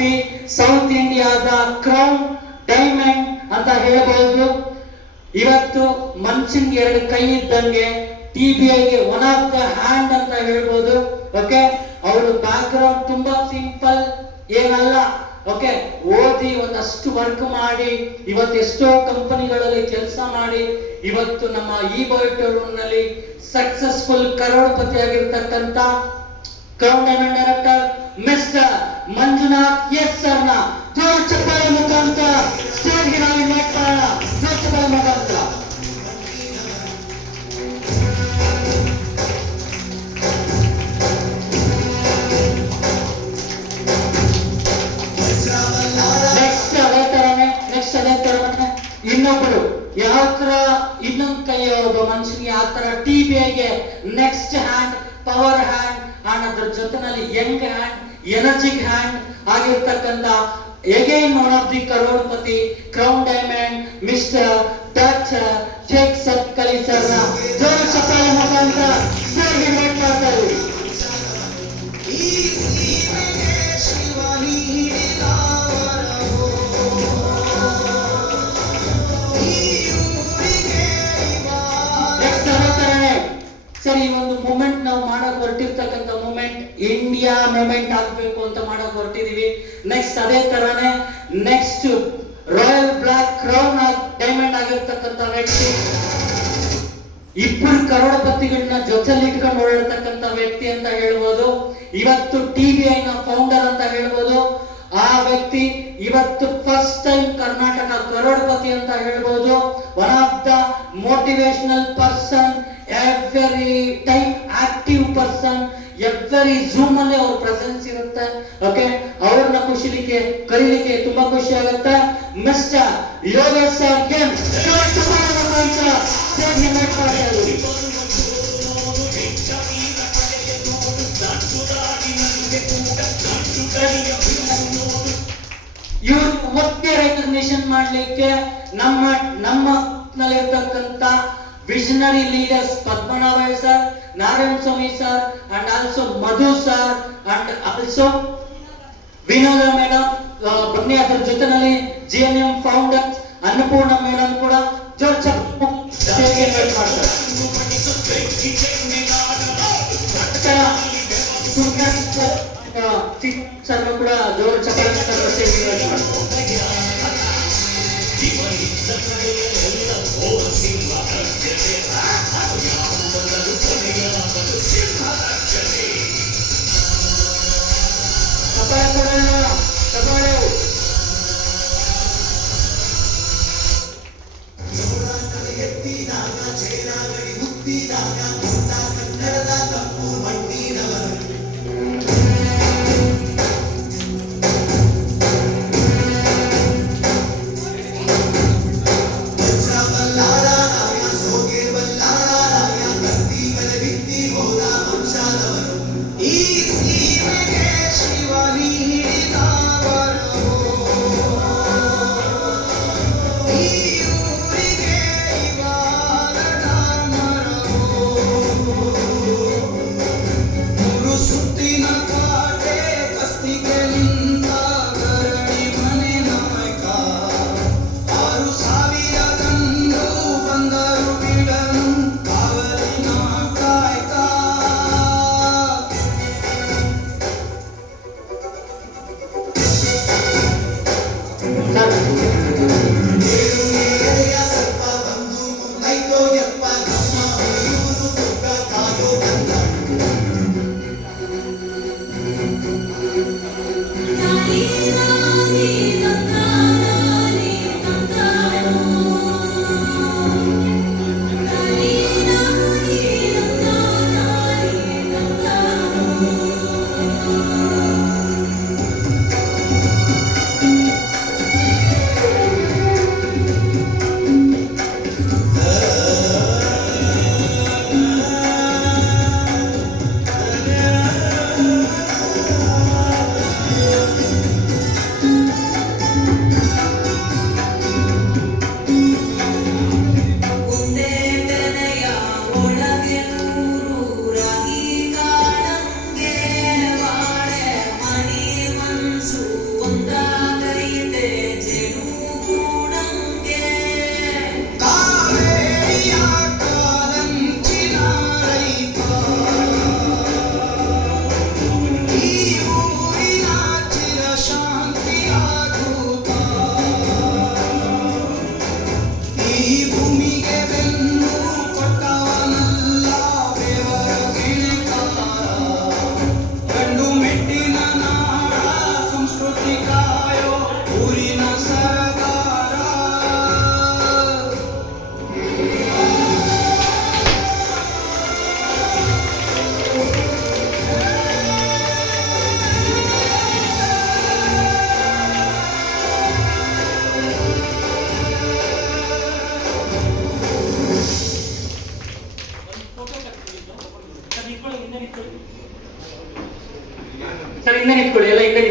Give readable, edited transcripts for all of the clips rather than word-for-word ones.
The south ಇಂಡಿಯಾದ crown diamond ಅಂತ ಹೇಳಬಹುದು. ಇವತ್ತು ಮನುಷ್ಯನ್ಗೆ ಎರಡು ಕೈ ಇದ್ದಂಗೆ TBIಗೆ ಒನ್ ಆಫ್ ದ ಹ್ಯಾಂಡ್ ಅಂತ ಹೇಳ್ಬೋದು. ಓಕೆ, ಅವರು ಬ್ಯಾಕ್ ಗ್ರೌಂಡ್ ತುಂಬಾ ಸಿಂಪಲ್ ಏನಲ್ಲ. ಓಕೆ, ಓದಿ ಒಂದಷ್ಟು ವರ್ಕ್ ಮಾಡಿ ಇವತ್ತು ಎಷ್ಟೋ ಕಂಪನಿಗಳಲ್ಲಿ ಕೆಲಸ ಮಾಡಿ ಇವತ್ತು ನಮ್ಮ ಈ ಬಯೋಟೋರೂಮ್ ನಲ್ಲಿ ಸಕ್ಸಸ್ಫುಲ್ ಕರೋಡಪತಿ ಆಗಿರ್ತಕ್ಕಂತ crown diamond director mister Manjunath S ಸರ್ನ ಜೋರು ಚಪ್ಪಾಳೆ ಮುಖಾಂತರ ಸ್ಟೇಜ್ಗೆ ನಾವು ಇನ್ವೈಟ್ ಮಾಡೋಣ. ಜೋರು ಚಪ್ಪಾಳೆ ಮುಖಾಂತರ. ನೆಕ್ಸ್ಟ್ ಅದೇ ತರನೇ ಇನ್ನೊಬ್ಬರು ಯಾವ ತರ ಇನ್ನೊಂದು ಕೈ ಒಬ್ಬ ಮನುಷ್ಯನಿಗೆ ಯಾವ ತರ TBIಗೆ next hand, power hand and ಅದ್ರ ಜೊತೆನಲ್ಲಿ ಯಂಗ್ ಹ್ಯಾಂಡ್, ಎನರ್ಜಿಕ್ ಹ್ಯಾಂಡ್ ಆಗಿರ್ತಕ್ಕಂಥ again one of the crorepati crown diamond mister doctor Sheikh Sat Ali ಸರ್ನ ಜೋರು ಚಪ್ಪಾಳೆ ಮುಖಾಂತರ ಸರ್ಗೆ ಇನ್ವೈಟ್ ಮಾಡ್ತಾ ಇದ್ದೀವಿ. ಸರಿ, ಈ ಒಂದು ಮೂಮೆಂಟ್ ನಾವು ಮಾಡಕ್ ಹೊರಟಿರ್ತಕ್ಕಂಥ ಮೂಮೆಂಟ್ ಇಂಡಿಯಾ ಮೂಮೆಂಟ್ ಆಗ್ಬೇಕು ಅಂತ ಮಾಡಕ್ ಹೊರಟಿದೀವಿ. ನೆಕ್ಸ್ಟ್ ಅದೇ ತರಾನೇ next royal black crown diamond ಆಗಿರ್ತಕ್ಕಂಥ ವ್ಯಕ್ತಿ, ಇಬ್ಬರು ಕರೋಡಪತಿಗಳನ್ನ ಜೊತೆಲಿ ಇಟ್ಕೊಂಡು ಓಡಾಡ್ತಕ್ಕಂಥ ವ್ಯಕ್ತಿ ಅಂತ ಹೇಳ್ಬೋದು. ಇವತ್ತು TBIನ ಫೌಂಡರ್ ಅಂತ ಹೇಳ್ಬೋದು. ಆ ವ್ಯಕ್ತಿ ಇವತ್ತು ಫಸ್ಟ್ ಟೈಮ್ ಕರ್ನಾಟಕ ಕರೋಡಪತಿ ಅಂತ ಹೇಳ್ಬೋದು. One of the motivational person, every time active person, every zoom ಅಲ್ಲಿ ಅವ್ರ ಪ್ರೆಸೆನ್ಸ್ ಇರುತ್ತೆ. ಓಕೆ, ಅವ್ರನ್ನ ಕರೀಲಿಕ್ಕೆ ತುಂಬಾ ಖುಷಿ ಆಗುತ್ತೆ. ಮಿಸ್ಟರ್ ಯೋಗೇಶ್ ಸರ್ ಗೇಮ್ ಇವ್ರು ಮತ್ತೆ ರೆಕಗ್ನಿಷನ್ ಮಾಡ್ಲಿಕ್ಕೆ ನಮ್ಮಲ್ಲಿರ್ತಕ್ಕಂಥ visionary leaders Padmanabha sir, Narayana Swamy sir and also Madhu sir and also Vinoda madam ಬನ್ನಿ. ಅದರ ಜೊತೆನಲ್ಲಿ GNM ಫೌಂಡರ್ಸ್ ಅನ್ನಪೂರ್ಣ ಮೇಡಮ್ ಕೂಡ ಜೋರ್ ಮಾಡ್ತಾರೆ. ಸರ್ ಕೂಡ ಜೋರ್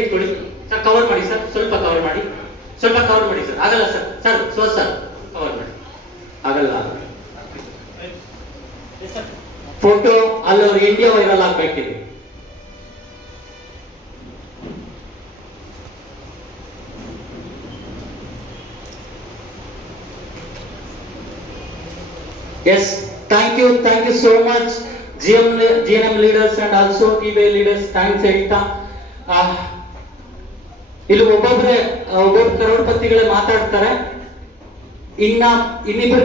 ಇಟ್ಕೊಳ್ಳಿ ಸರ್, ಕವರ್ ಮಾಡಿ ಸರ್, ಸ್ವಲ್ಪ ಕವರ್ ಮಾಡಿ, ಸ್ವಲ್ಪ ಕವರ್ ಮಾಡಿ ಸರ್. ಆಗಲ್ಲ ಸರ್, ಸರ್ ಕವರ್ ಮಾಡಿ, ಆಗಲ್ಲ. ಫೋಟೋ ಅಲ್ಲಿ ಅವ್ರು ಇಂಡಿಯಾ ವೈರಲ್ ಆಗ್ಬೇಕಿದೆ. Yes, thank you so much GNM leaders and also TBI leaders. Thanks ಹೇಳ್ತಾ ಇಲ್ಲಿ ಒಬ್ಬೊಬ್ಬರು ಕರೋಡ್ಪತಿಗಳೇ ಮಾತಾಡ್ತಾರೆ. ಇನ್ನಿಬ್ಬರು